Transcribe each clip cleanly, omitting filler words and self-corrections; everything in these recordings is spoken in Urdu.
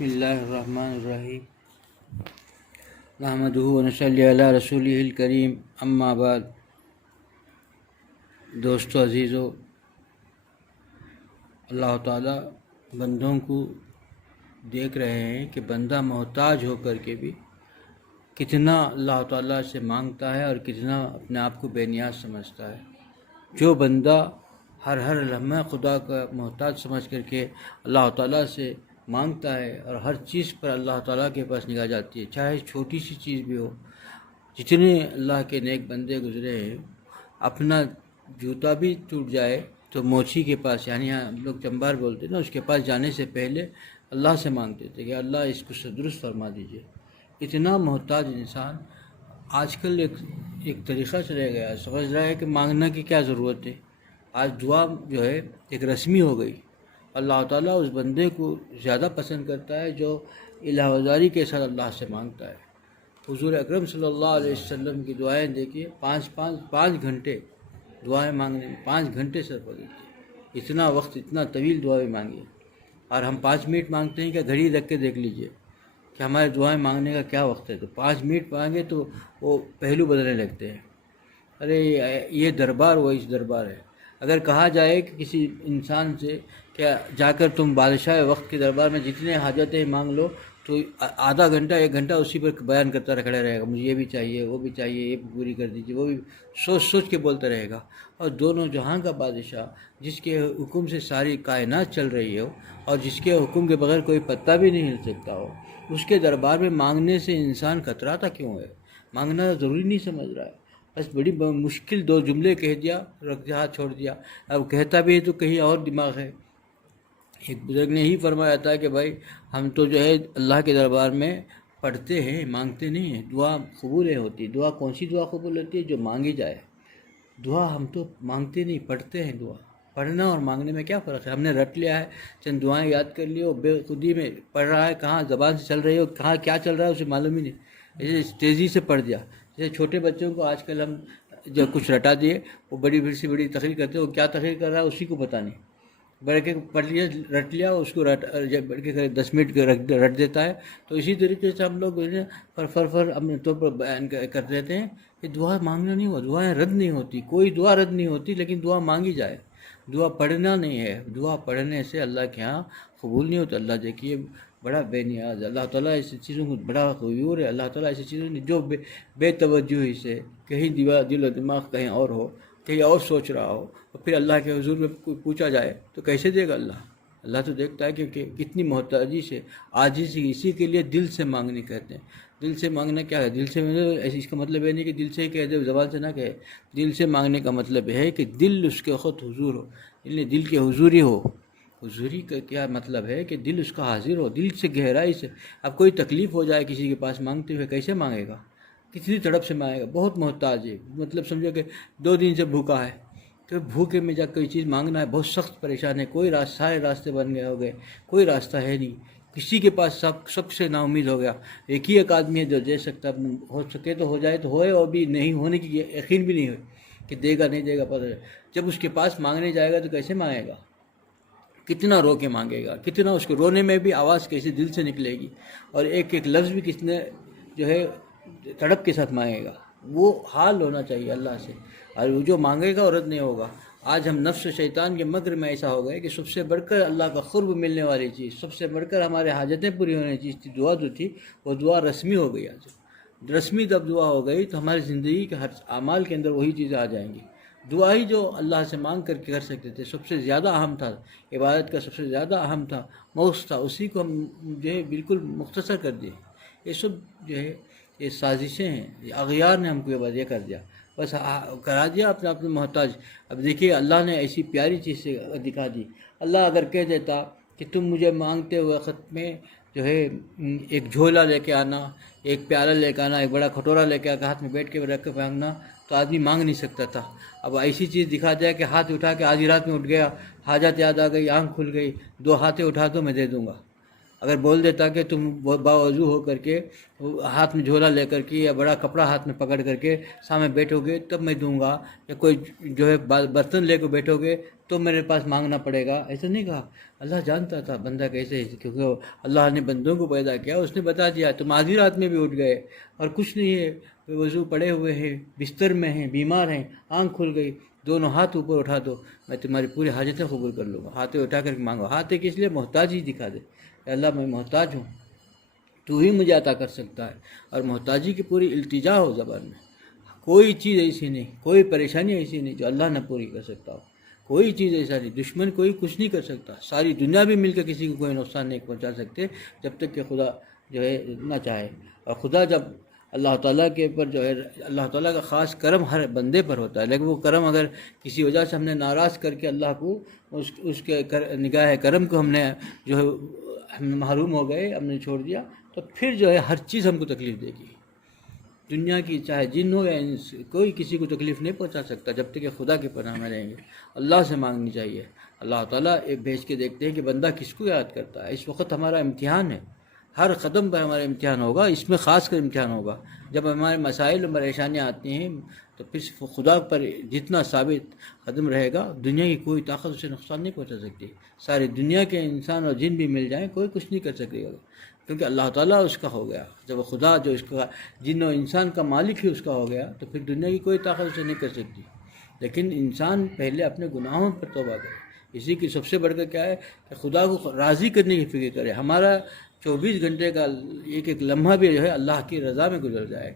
بسم اللہ الرحمن الرحیم نحمدہ ونصلی علی رسولہ الکریم اما بعد۔ دوستو عزیزو، اللہ تعالیٰ بندوں کو دیکھ رہے ہیں کہ بندہ محتاج ہو کر کے بھی کتنا اللہ تعالیٰ سے مانگتا ہے اور کتنا اپنے آپ کو بے نیاز سمجھتا ہے۔ جو بندہ ہر لمحہ خدا کا محتاج سمجھ کر کے اللہ تعالیٰ سے مانگتا ہے اور ہر چیز پر اللہ تعالیٰ کے پاس نگاہ جاتی ہے، چاہے چھوٹی سی چیز بھی ہو۔ جتنے اللہ کے نیک بندے گزرے ہیں، اپنا جوتا بھی ٹوٹ جائے تو موچی کے پاس، یعنی ہم لوگ چمبار بولتے ہیں نا، اس کے پاس جانے سے پہلے اللہ سے مانگتے تھے کہ اللہ اس کو درست فرما دیجیے۔ اتنا محتاج انسان آج کل ایک طریقہ سے رہ گیا، سمجھ رہا ہے کہ مانگنا کی کیا ضرورت ہے۔ آج دعا جو ہے ایک رسمی ہو گئی۔ اللہ تعالیٰ اس بندے کو زیادہ پسند کرتا ہے جو الہ وزاری کے ساتھ اللہ سے مانگتا ہے۔ حضور اکرم صلی اللہ علیہ وسلم کی دعائیں دیکھیے، پانچ گھنٹے دعائیں مانگنے میں 5 گھنٹے صرف ہو دیتی ہے۔ اتنا وقت، اتنا طویل دعائیں مانگی، اور ہم 5 منٹ مانگتے ہیں کہ گھڑی رکھ کے دیکھ لیجئے کہ ہمارے دعائیں مانگنے کا کیا وقت ہے، تو 5 منٹ مانگے تو وہ پہلو بدلنے لگتے ہیں۔ ارے یہ دربار وہ اس دربار ہے۔ اگر کہا جائے کہ کسی انسان سے کہ جا کر تم بادشاہ وقت کے دربار میں جتنے حاجتیں مانگ لو، تو آدھا گھنٹہ 1 گھنٹہ اسی پر بیان کرتا کھڑا رہے گا، مجھے یہ بھی چاہیے، وہ بھی چاہیے، یہ بھی پوری کر دیجیے، وہ بھی سوچ کے بولتا رہے گا۔ اور دونوں جہاں کا بادشاہ، جس کے حکم سے ساری کائنات چل رہی ہو اور جس کے حکم کے بغیر کوئی پتا بھی نہیں ہل سکتا ہو، اس کے دربار میں مانگنے سے انسان کتراتا کیوں ہے؟ مانگنا ضروری نہیں سمجھ رہا ہے، بس بڑی مشکل 2 جملے کہہ دیا، رکھ دیا، ہاتھ چھوڑ دیا۔ اب کہتا بھی ہے تو کہیں اور دماغ ہے۔ ایک بزرگ نے ہی فرمایا تھا کہ بھائی ہم تو جو ہے اللہ کے دربار میں پڑھتے ہیں، مانگتے نہیں ہیں۔ دعا قبول ہوتی، دعا کون سی دعا قبول ہوتی ہے؟ جو مانگی جائے۔ دعا ہم تو مانگتے نہیں، پڑھتے ہیں۔ دعا پڑھنا اور مانگنے میں کیا فرق ہے؟ ہم نے رٹ لیا ہے، چند دعائیں یاد کر لی، اور بے خودی میں پڑھ رہا ہے، کہاں زبان سے چل رہی ہو، کہاں کیا چل رہا ہے اسے معلوم ہی نہیں، ایسے تیزی سے پڑھ دیا۔ جیسے چھوٹے بچوں کو آج کل ہم جب کچھ رٹا دیے، وہ بڑی تقریر کرتے ہیں، وہ کیا تقریر کر رہا ہے اسی کو پتہ نہیں، بیٹھ کے پڑھ لیا، رٹ لیا، اس کو جب بیٹھ کے 10 منٹ رٹ دیتا ہے۔ تو اسی طریقے سے ہم لوگ اپنے طور پر بیان کر دیتے ہیں کہ دعا مانگنا نہیں ہوا، دعائیں رد نہیں ہوتی، کوئی دعا رد نہیں ہوتی، لیکن دعا مانگی جائے۔ دعا پڑھنا نہیں ہے، دعا پڑھنے سے اللہ کے ہاں قبول نہیں ہوتا۔ اللہ دیکھیے بڑا بے نیاز، اللہ تعالیٰ ایسی چیزوں کو بڑا غیور ہے۔ اللہ تعالیٰ ایسی چیزوں جو بے توجہی سے کہیں دل و دماغ کہیں اور ہو، کہیں اور سوچ رہا ہو، اور پھر اللہ کے حضور میں پوچھا جائے تو کیسے دے گا اللہ؟ اللہ تو دیکھتا ہے کہ کتنی محتاجی سے، عاجزی، اسی کے لیے دل سے مانگنے کہتے ہیں۔ دل سے مانگنا کیا ہے؟ دل سے اس کا مطلب یہ نہیں کہ دل سے ہی کہہ دے، زبان سے نہ کہے۔ دل سے مانگنے کا مطلب ہے کہ دل اس کے خود حضور ہو، دل کے حضوری ہو۔ حضوری کا کیا مطلب ہے؟ کہ دل اس کا حاضر ہو، دل سے گہرائی سے۔ اب کوئی تکلیف ہو جائے کسی کے پاس مانگتے ہوئے، کیسے مانگے گا؟ کتنی تڑپ سے مانگے گا؟ بہت محتاج ہے، مطلب سمجھو کہ 2 دن سے بھوکا ہے، تو بھوکے میں جا کوئی چیز مانگنا ہے، بہت سخت پریشان ہے، کوئی سارے راستے بن گئے ہو گئے، کوئی راستہ ہے نہیں، کسی کے پاس سب سے نا امید ہو گیا، ایک ہی ایک آدمی ہے جو دے سکتا، ہو سکے تو ہو جائے تو ہوئے، اور بھی نہیں ہونے کی یقین بھی نہیں ہوئی کہ دے گا نہیں دے گا پتہ ہے۔ جب اس کے پاس مانگنے جائے گا تو کیسے مانگے گا؟ کتنا رو کے مانگے گا، کتنا اس کو رونے میں بھی آواز کیسے دل سے نکلے گی، اور ایک ایک لفظ بھی کتنے جو ہے تڑپ کے ساتھ مانگے گا۔ وہ حال ہونا چاہیے اللہ سے، اور وہ جو مانگے گا اور رد نہیں ہوگا۔ آج ہم نفس و شیطان کے مکر میں ایسا ہو گئے کہ سب سے بڑھ کر اللہ کا قرب ملنے والی چیز، سب سے بڑھ کر ہمارے حاجتیں پوری ہونے چیز تھی، دعا جو تھی، وہ دعا رسمی ہو گئی۔ آج رسمی جب دعا ہو گئی تو ہماری زندگی کے ہر اعمال کے اندر وہی چیزیں آ جائیں گی۔ دعا ہی جو اللہ سے مانگ کر کے کر سکتے تھے، سب سے زیادہ اہم تھا، عبادت کا سب سے زیادہ اہم تھا، موقف تھا، اسی کو ہم جو ہے بالکل مختصر کر دیے۔ یہ سب جو ہے یہ سازشیں ہیں، یہ اغیار نے ہم کو یہ کر دیا، بس کرا دیا اپنا محتاج۔ اب دیکھیے اللہ نے ایسی پیاری چیز سے دکھا دی۔ اللہ اگر کہہ دیتا کہ تم مجھے مانگتے ہوئے خط میں جو ہے ایک جھولا لے کے آنا، ایک پیالہ لے کے آنا، ایک بڑا کھٹورا لے کے آ کے ہاتھ میں بیٹھ کے رکھ کے مانگنا، تو آدمی مانگ نہیں سکتا تھا۔ اب ایسی چیز دکھا دیا کہ ہاتھ اٹھا کے آدھی رات میں اٹھ گیا، حاجت یاد آ گئی، آنکھ کھل گئی، 2 ہاتھیں اٹھا دو میں دے دوں گا، اگر بول دیتا کہ تم باوضو ہو کر کے ہاتھ میں جھولا لے کر کے یا بڑا کپڑا ہاتھ میں پکڑ کر کے سامنے بیٹھو گے تب میں دوں گا، یا کوئی جو ہے برتن لے کے بیٹھو گے تو میرے پاس مانگنا پڑے گا، ایسا نہیں کہا۔ اللہ جانتا تھا بندہ کیسے، کیونکہ اللہ نے بندوں کو پیدا کیا، اس نے بتا دیا تم آدھی رات میں بھی اٹھ گئے اور کچھ نہیں ہے، بے وضو پڑے ہوئے ہیں، بستر میں ہیں، بیمار ہیں، آنکھ کھل گئی، دونوں ہاتھ اوپر اٹھا دو، میں تمہاری پوری حاجتیں قبول کر لوں گا۔ ہاتھ اٹھا کر کے مانگو، ہاتھ کس لیے؟ محتاجی دکھا دے کہ اللہ میں محتاج ہوں، تو ہی مجھے عطا کر سکتا ہے، اور محتاجی کی پوری التجا ہو زبان میں۔ کوئی چیز ایسی نہیں، کوئی پریشانی ایسی نہیں جو اللہ نہ پوری کر سکتا ہو، کوئی چیز ایسا نہیں، دشمن کوئی کچھ نہیں کر سکتا، ساری دنیا بھی مل کے کسی کو کوئی نقصان نہیں پہنچا سکتے جب تک کہ خدا جو ہے نہ چاہے۔ اور خدا جب اللہ تعالیٰ کے اوپر جو ہے، اللہ تعالیٰ کا خاص کرم ہر بندے پر ہوتا ہے، لیکن وہ کرم اگر کسی وجہ سے ہم نے ناراض کر کے اللہ کو اس کے نگاہ کرم کو ہم نے جو ہے ہم محروم ہو گئے، ہم نے چھوڑ دیا، تو پھر جو ہے ہر چیز ہم کو تکلیف دے گی، دنیا کی چاہے جن ہو یا انس، کوئی کسی کو تکلیف نہیں پہنچا سکتا جب تک کہ خدا کے پناہ میں رہیں گے۔ اللہ سے مانگنی چاہیے۔ اللہ تعالیٰ ایک بھیج کے دیکھتے ہیں کہ بندہ کس کو یاد کرتا ہے۔ اس وقت ہمارا امتحان ہے، ہر قدم پر ہمارا امتحان ہوگا، اس میں خاص کر امتحان ہوگا جب ہمارے مسائل اور پریشانیاں آتی ہیں، تو پھر خدا پر جتنا ثابت قدم رہے گا، دنیا کی کوئی طاقت اسے نقصان نہیں پہنچا سکتی۔ ساری دنیا کے انسان اور جن بھی مل جائیں، کوئی کچھ نہیں کر سکے گا، کیونکہ اللہ تعالیٰ اس کا ہو گیا۔ جب خدا جو اس کا جن و انسان کا مالک ہی اس کا ہو گیا، تو پھر دنیا کی کوئی طاقت اسے نہیں کر سکتی۔ لیکن انسان پہلے اپنے گناہوں پر توبہ کرے، اسی کی سب سے بڑھ کر کیا ہے کہ خدا کو راضی کرنے کی فکر کرے۔ ہمارا 24 گھنٹے کا ایک ایک لمحہ بھی جو ہے اللہ کی رضا میں گزر جائے۔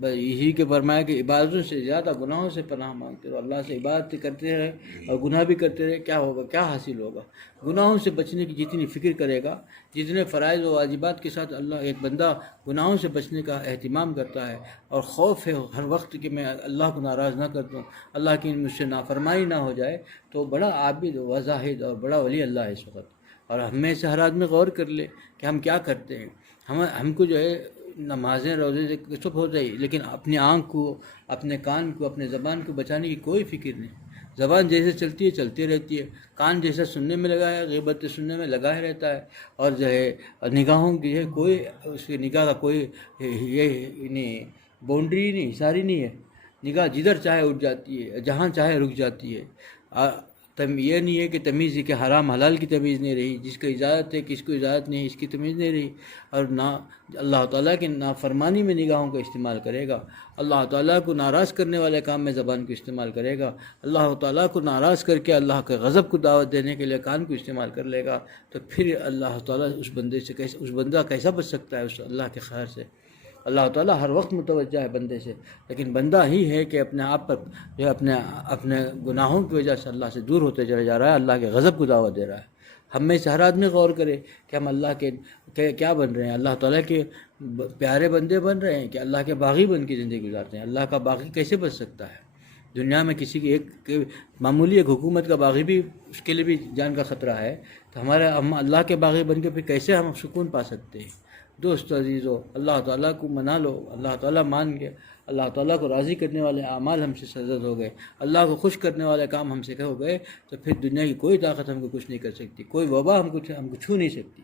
بس یہی کہ فرمایا کہ عبادتوں سے زیادہ گناہوں سے پناہ مانگتے رہو، اللہ سے عبادت کرتے رہے اور گناہ بھی کرتے رہے، کیا ہوگا، کیا حاصل ہوگا؟ گناہوں سے بچنے کی جتنی فکر کرے گا، جتنے فرائض و واجبات کے ساتھ اللہ ایک بندہ گناہوں سے بچنے کا اہتمام کرتا ہے اور خوف ہے ہر وقت کہ میں اللہ کو ناراض نہ کر دوں، اللہ کی مجھ سے نافرمانی نہ ہو جائے، تو بڑا عابد و زاہد اور بڑا ولی اللہ ہے اس وقت۔ اور ہم میں سے ہر آدمی غور کر لے کہ ہم کیا کرتے ہیں۔ ہم کو جو ہے نمازیں روزے سے سب ہوتا ہی، لیکن اپنی آنکھ کو، اپنے کان کو، اپنے زبان کو بچانے کی کوئی فکر نہیں۔ زبان جیسے چلتی ہے چلتی رہتی ہے، کان جیسا سننے میں لگا ہے، غیبت سننے میں لگا ہی رہتا ہے، اور جو ہے نگاہوں کی ہے کوئی، اس کی نگاہ کا کوئی یہ نہیں، باؤنڈری نہیں، ساری نہیں ہے، نگاہ جدھر چاہے اٹھ جاتی ہے، جہاں چاہے رک جاتی ہے۔ یہ نہیں ہے کہ تمیز ہے کہ حرام حلال کی تمیز نہیں رہی، جس کو اجازت ہے کس کو اجازت نہیں ہے اس کی تمیز نہیں رہی، اور نہ اللہ تعالیٰ کی نافرمانی میں نگاہوں کا استعمال کرے گا، اللہ تعالیٰ کو ناراض کرنے والے کام میں زبان کو استعمال کرے گا، اللہ تعالیٰ کو ناراض کر کے اللہ کے غضب کو دعوت دینے کے لیے کان کو استعمال کر لے گا، تو پھر اللہ تعالیٰ اس بندے سے کیسے، اس بندہ کیسا بچ سکتا ہے اس اللہ کے خیر سے؟ اللہ تعالیٰ ہر وقت متوجہ ہے بندے سے، لیکن بندہ ہی ہے کہ اپنے آپ پر جو اپنے گناہوں کی وجہ سے اللہ سے دور ہوتے چلے جا رہا ہے، اللہ کے غضب کو دعوت دے رہا ہے۔ ہم میں سے ہر آدمی غور کرے کہ ہم اللہ کے کیا بن رہے ہیں، اللہ تعالیٰ کے پیارے بندے بن رہے ہیں کہ اللہ کے باغی بن کی زندگی گزارتے ہیں۔ اللہ کا باغی کیسے بچ سکتا ہے؟ دنیا میں کسی کی ایک معمولی ایک حکومت کا باغی بھی، اس کے لیے بھی جان کا خطرہ ہے، تو ہم اللہ کے باغی بن کے پھر کیسے ہم سکون پا سکتے ہیں؟ دوست عزیزو، اللہ تعالیٰ کو منا لو، اللہ تعالیٰ مان کے، اللہ تعالیٰ کو راضی کرنے والے اعمال ہم سے سرزد ہو گئے، اللہ کو خوش کرنے والے کام ہم سے ہو گئے، تو پھر دنیا کی کوئی طاقت ہم کو کچھ نہیں کر سکتی، کوئی وبا ہم کو چھو نہیں سکتی،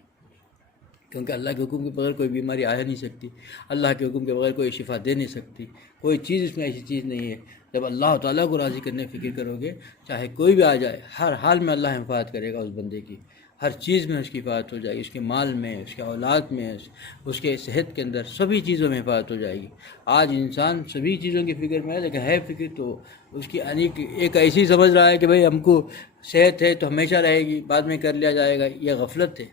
کیونکہ اللہ کے حکم کے بغیر کوئی بیماری آ نہیں سکتی، اللہ کے حکم کے بغیر کوئی شفا دے نہیں سکتی، کوئی چیز اس میں ایسی چیز نہیں ہے۔ جب اللہ تعالیٰ کو راضی کرنے کی فکر کرو گے، چاہے کوئی بھی آ جائے، ہر حال میں اللہ حفاظت کرے گا اس بندے کی، ہر چیز میں اس کی حفاظت ہو جائے گی، اس کے مال میں، اس کے اولاد میں، اس کے صحت کے اندر، سبھی چیزوں میں حفاظت ہو جائے گی۔ آج انسان سبھی چیزوں کی فکر میں ہے، لیکن ہے فکر تو اس کی ایک ایسی سمجھ رہا ہے کہ بھئی ہم کو صحت ہے تو ہمیشہ رہے گی، بعد میں کر لیا جائے گا، یہ غفلت ہے۔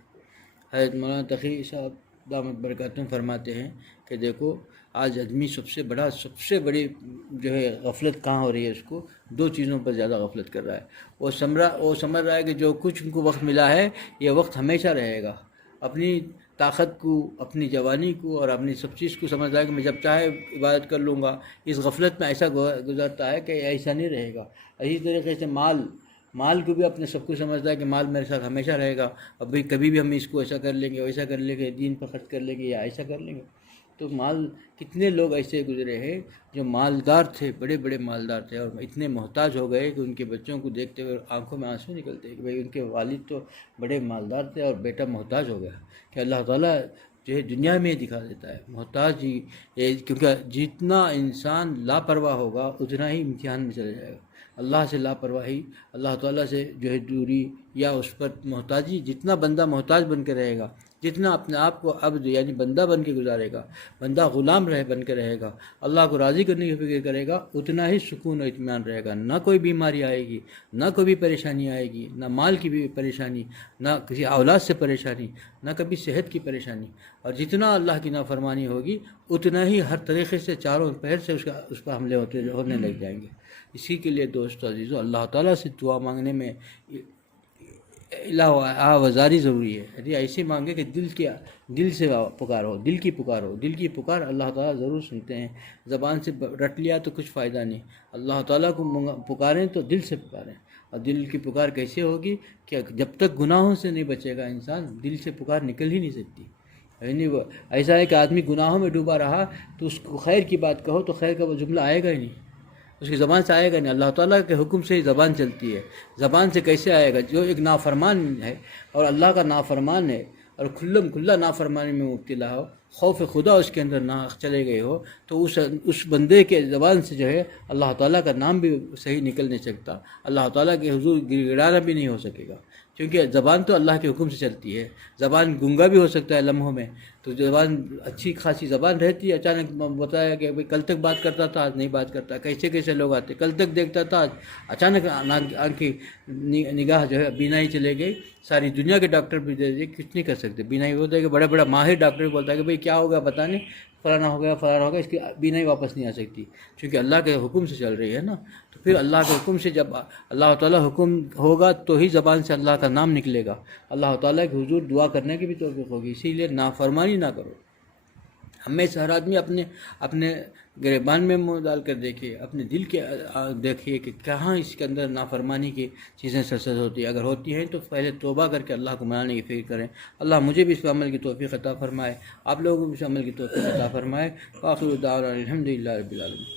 حضرت مولانا تقی صاحب دامت برکاتہم فرماتے ہیں کہ دیکھو آج آدمی سب سے بڑی جو ہے غفلت کہاں ہو رہی ہے، اس کو دو چیزوں پر زیادہ غفلت کر رہا ہے۔ وہ سمجھ رہا ہے کہ جو کچھ ان کو وقت ملا ہے یہ وقت ہمیشہ رہے گا، اپنی طاقت کو، اپنی جوانی کو اور اپنی سب چیز کو سمجھ رہا ہے کہ میں جب چاہے عبادت کر لوں گا۔ اس غفلت میں ایسا گزرتا ہے کہ ایسا نہیں رہے گا۔ اسی طریقے سے مال کو بھی اپنے سب کو سمجھتا ہے کہ مال میرے ساتھ ہمیشہ رہے گا، ابھی کبھی بھی ہم اس کو ایسا کر لیں گے، ویسا کر لیں گے، دین پر خرچ کر لیں گے یا ایسا کر لیں گے۔ تو مال کتنے لوگ ایسے گزرے ہیں جو مالدار تھے، بڑے بڑے مالدار تھے، اور اتنے محتاج ہو گئے کہ ان کے بچوں کو دیکھتے ہوئے آنکھوں میں آنسو نکلتے کہ بھئی ان کے والد تو بڑے مالدار تھے اور بیٹا محتاج ہو گیا۔ کہ اللہ تعالیٰ جو ہے دنیا میں دکھا دیتا ہے محتاج ہی، کیونکہ جتنا انسان لاپرواہ ہوگا اتنا ہی امتحان میں چلا جائے گا۔ اللہ سے لاپرواہی، اللہ تعالیٰ سے جو ہے دوری، یا اس پر محتاجی، جتنا بندہ محتاج بن کے رہے گا، جتنا اپنے آپ کو عبد یعنی بندہ بن کے گزارے گا، بندہ غلام بن کے رہے گا، اللہ کو راضی کرنے کی فکر کرے گا، اتنا ہی سکون و اطمینان رہے گا۔ نہ کوئی بیماری آئے گی، نہ کوئی بھی پریشانی آئے گی، نہ مال کی بھی پریشانی، نہ کسی اولاد سے پریشانی، نہ کبھی صحت کی پریشانی۔ اور جتنا اللہ کی نافرمانی ہوگی اتنا ہی ہر طریقے سے چاروں پہر سے اس پر حملے ہونے لگ جائیں گے۔ اسی کے لیے دوستو عزیزو، اللہ تعالیٰ سے دعا مانگنے میں وزاری ضروری ہے۔ یعنی ایسے مانگے کہ دل سے پکار ہو، دل کی پکار اللہ تعالیٰ ضرور سنتے ہیں۔ زبان سے رٹ لیا تو کچھ فائدہ نہیں، اللہ تعالیٰ کو پکاریں تو دل سے پکاریں۔ اور دل کی پکار کیسے ہوگی کہ جب تک گناہوں سے نہیں بچے گا انسان، دل سے پکار نکل ہی نہیں سکتی۔ یعنی وہ ایسا ہے کہ آدمی گناہوں میں ڈوبا رہا تو اس کو خیر کی بات کہو تو خیر کا وہ جملہ آئے گا ہی نہیں، اس کی زبان سے آئے گا نہیں۔ اللہ تعالیٰ کے حکم سے ہی زبان چلتی ہے، زبان سے کیسے آئے گا؟ جو ایک نافرمان ہے اور اللہ کا نافرمان ہے اور کھلا نافرمانی میں مبتلا ہو، خوف خدا اس کے اندر نہ چلے گئے ہو، تو اس بندے کے زبان سے جو ہے اللہ تعالیٰ کا نام بھی صحیح نکل نہیں سکتا، اللہ تعالیٰ کے حضور گڑگڑانا بھی نہیں ہو سکے گا، کیونکہ زبان تو اللہ کے حکم سے چلتی ہے۔ زبان گنگا بھی ہو سکتا ہے لمحوں میں، تو زبان اچھی خاصی زبان رہتی ہے، اچانک بتایا کہ بھئی کل تک بات کرتا تھا آج نہیں بات کرتا، کیسے لوگ آتے، کل تک دیکھتا تھا آج اچانک آنکھیں نگاہ جو ہے بینائی چلے گئی۔ ساری دنیا کے ڈاکٹر بھی دے کچھ نہیں کر سکتے، بینائی ہوتا ہے کہ بڑا ماہر ڈاکٹر بولتا ہے کہ بھئی کیا ہوگا پتہ نہیں، فلانا ہو گیا، اس کی بینائی واپس نہیں آ سکتی، کیونکہ اللہ کے حکم سے چل رہی ہے نا۔ تو پھر اللہ کے حکم سے جب اللہ تعالیٰ حکم ہوگا تو ہی زبان سے اللہ کا نام نکلے گا، اللہ تعالیٰ کے حضور دعا کرنے کی بھی توفیق ہوگی۔ اسی لیے نافرمانی نہ کرو۔ ہمیشہ ہر آدمی اپنے گریبان میں منہ ڈال کر دیکھے، اپنے دل کے دیکھیے کہ کہاں اس کے اندر نافرمانی کی چیزیں سرسد ہوتی ہیں۔ اگر ہوتی ہیں تو پہلے توبہ کر کے اللہ کو منانے کی فکر کریں۔ اللہ مجھے بھی اس پہ عمل کی توفیق عطا فرمائے، آپ لوگوں کو بھی اس عمل کی توفیق عطا فرمائے۔ وآخر دعوانا الحمدللہ رب العالمین۔